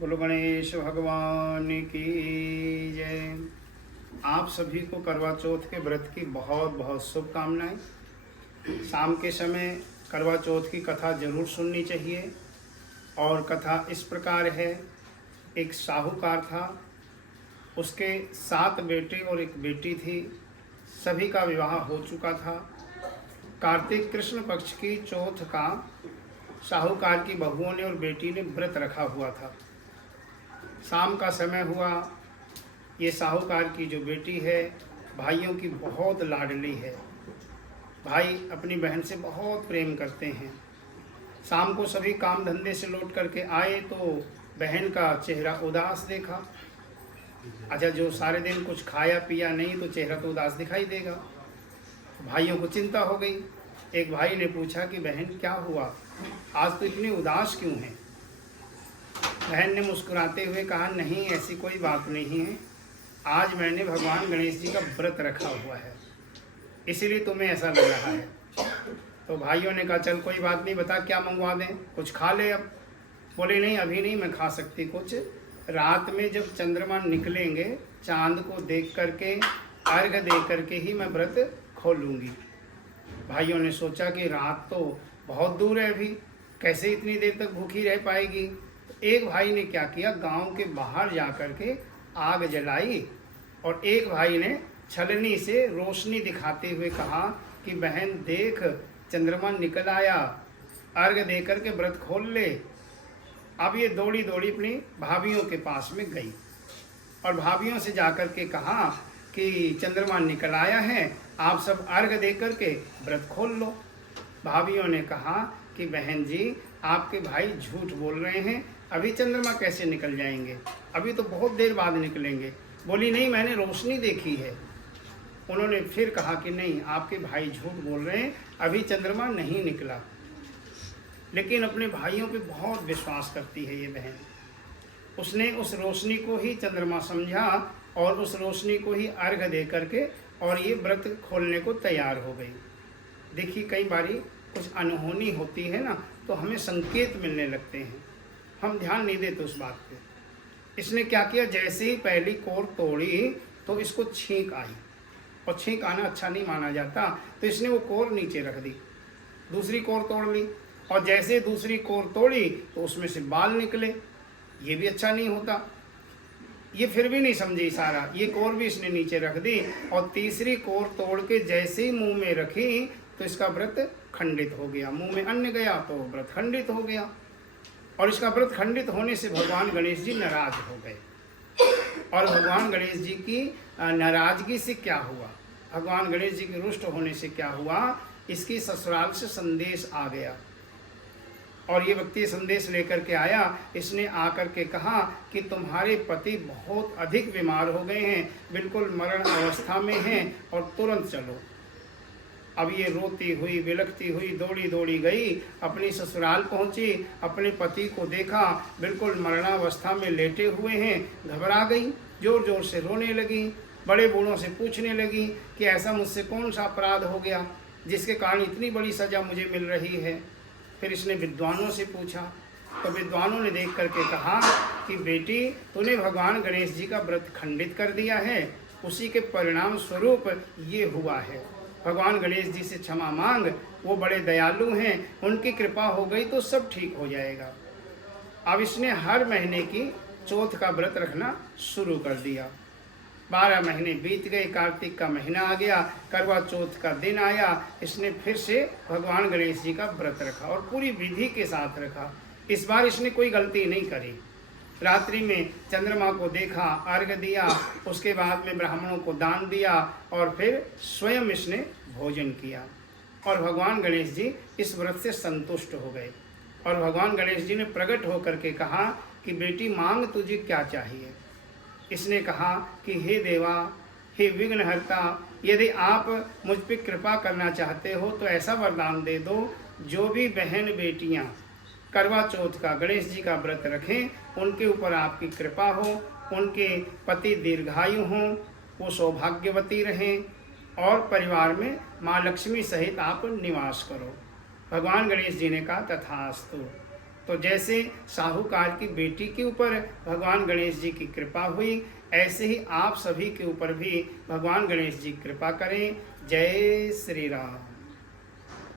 बोलो गणेश भगवान की जय। आप सभी को करवा चौथ के व्रत की बहुत बहुत शुभकामनाएं। शाम के समय करवा चौथ की कथा जरूर सुननी चाहिए। और कथा इस प्रकार है। एक साहूकार था, उसके 7 बेटे और एक बेटी थी। सभी का विवाह हो चुका था। कार्तिक कृष्ण पक्ष की चौथ का साहूकार की बहुओं ने और बेटी ने व्रत रखा हुआ था। शाम का समय हुआ। ये साहूकार की जो बेटी है, भाइयों की बहुत लाडली है। भाई अपनी बहन से बहुत प्रेम करते हैं। शाम को सभी काम धंधे से लौट करके आए तो बहन का चेहरा उदास देखा। अच्छा, जो सारे दिन कुछ खाया पिया नहीं तो चेहरा तो उदास दिखाई देगा। भाइयों को चिंता हो गई। एक भाई ने पूछा कि बहन क्या हुआ, आज तो इतनी उदास क्यों है। बहन ने मुस्कुराते हुए कहा, नहीं ऐसी कोई बात नहीं है, आज मैंने भगवान गणेश जी का व्रत रखा हुआ है, इसीलिए तुम्हें ऐसा लग रहा है। तो भाइयों ने कहा, चल कोई बात नहीं, बता क्या मंगवा दें, कुछ खा ले अब। बोले नहीं अभी नहीं मैं खा सकती कुछ, रात में जब चंद्रमा निकलेंगे चांद को देख करके अर्घ दे करके ही मैं व्रत खोलूँगी। भाइयों ने सोचा कि रात तो बहुत दूर है, अभी कैसे इतनी देर तक भूखी रह पाएगी। तो एक भाई ने क्या किया, गांव के बाहर जा कर के आग जलाई और एक भाई ने छलनी से रोशनी दिखाते हुए कहा कि बहन देख चंद्रमा निकल आया, अर्घ दे करके व्रत खोल ले। अब ये दौड़ी दौड़ी अपनी भाभीयों के पास में गई और भाभीयों से जाकर के कहा कि चंद्रमा निकल आया है, आप सब अर्घ दे करके व्रत खोल लो। भाभीयों ने कहा कि बहन जी आपके भाई झूठ बोल रहे हैं, अभी चंद्रमा कैसे निकल जाएंगे, अभी तो बहुत देर बाद निकलेंगे। बोली नहीं मैंने रोशनी देखी है। उन्होंने फिर कहा कि नहीं आपके भाई झूठ बोल रहे हैं, अभी चंद्रमा नहीं निकला। लेकिन अपने भाइयों पे बहुत विश्वास करती है ये बहन। उसने उस रोशनी को ही चंद्रमा समझा और उस रोशनी को ही अर्घ दे करके और ये व्रत खोलने को तैयार हो गई। देखिए कई बारी कुछ अनहोनी होती है ना, तो हमें संकेत मिलने लगते हैं, हम ध्यान नहीं देते उस बात पे। इसने क्या किया, जैसे ही पहली कोर तोड़ी तो इसको छींक आई, और छींक आना अच्छा नहीं माना जाता, तो इसने वो कोर नीचे रख दी। दूसरी कोर तोड़ ली और जैसे दूसरी कोर तोड़ी तो उसमें से बाल निकले, ये भी अच्छा नहीं होता। ये फिर भी नहीं समझी सारा, ये कोर भी इसने नीचे रख दी और तीसरी कोर तोड़ के जैसे ही मुंह में रखी तो इसका व्रत खंडित हो गया। मुंह में अन्न गया तो व्रत खंडित हो गया। और इसका व्रत खंडित होने से भगवान गणेश जी नाराज हो गए। और भगवान गणेश जी की नाराजगी से क्या हुआ, भगवान गणेश जी के रुष्ट होने से क्या हुआ, इसकी ससुराल से संदेश आ गया। और ये व्यक्ति संदेश लेकर के आया। इसने आकर के कहा कि तुम्हारे पति बहुत अधिक बीमार हो गए हैं, बिल्कुल मरण अवस्था में हैं और तुरंत चलो। अब ये रोती हुई बिलखती हुई दौड़ी दौड़ी गई, अपनी ससुराल पहुंची, अपने पति को देखा बिल्कुल मरणावस्था में लेटे हुए हैं, घबरा गई, जोर जोर से रोने लगी। बड़े बूढ़ों से पूछने लगी कि ऐसा मुझसे कौन सा अपराध हो गया जिसके कारण इतनी बड़ी सज़ा मुझे मिल रही है। फिर इसने विद्वानों से पूछा तो विद्वानों ने देख करके कहा कि बेटी तूने भगवान गणेश जी का व्रत खंडित कर दिया है, उसी के परिणाम स्वरूप ये हुआ है। भगवान गणेश जी से क्षमा मांग, वो बड़े दयालु हैं, उनकी कृपा हो गई तो सब ठीक हो जाएगा। अब इसने हर महीने की चौथ का व्रत रखना शुरू कर दिया। 12 महीने बीत गए, कार्तिक का महीना आ गया, करवा चौथ का दिन आया, इसने फिर से भगवान गणेश जी का व्रत रखा और पूरी विधि के साथ रखा। इस बार इसने कोई गलती नहीं करी। रात्रि में चंद्रमा को देखा, अर्घ दिया, उसके बाद में ब्राह्मणों को दान दिया और फिर स्वयं इसने भोजन किया। और भगवान गणेश जी इस व्रत से संतुष्ट हो गए। और भगवान गणेश जी ने प्रकट होकर के कहा कि बेटी मांग तुझे क्या चाहिए। इसने कहा कि हे देवा, हे विघ्नहर्ता, यदि आप मुझ पर कृपा करना चाहते हो तो ऐसा वरदान दे दो, जो भी बहन बेटियां करवा चौथ का गणेश जी का व्रत रखें उनके ऊपर आपकी कृपा हो, उनके पति दीर्घायु हों, वो सौभाग्यवती रहें और परिवार में माँ लक्ष्मी सहित आप निवास करो। भगवान गणेश जी ने कहा तथास्तु। तो जैसे साहूकार की बेटी के ऊपर भगवान गणेश जी की कृपा हुई, ऐसे ही आप सभी के ऊपर भी भगवान गणेश जी कृपा करें। जय श्री राम।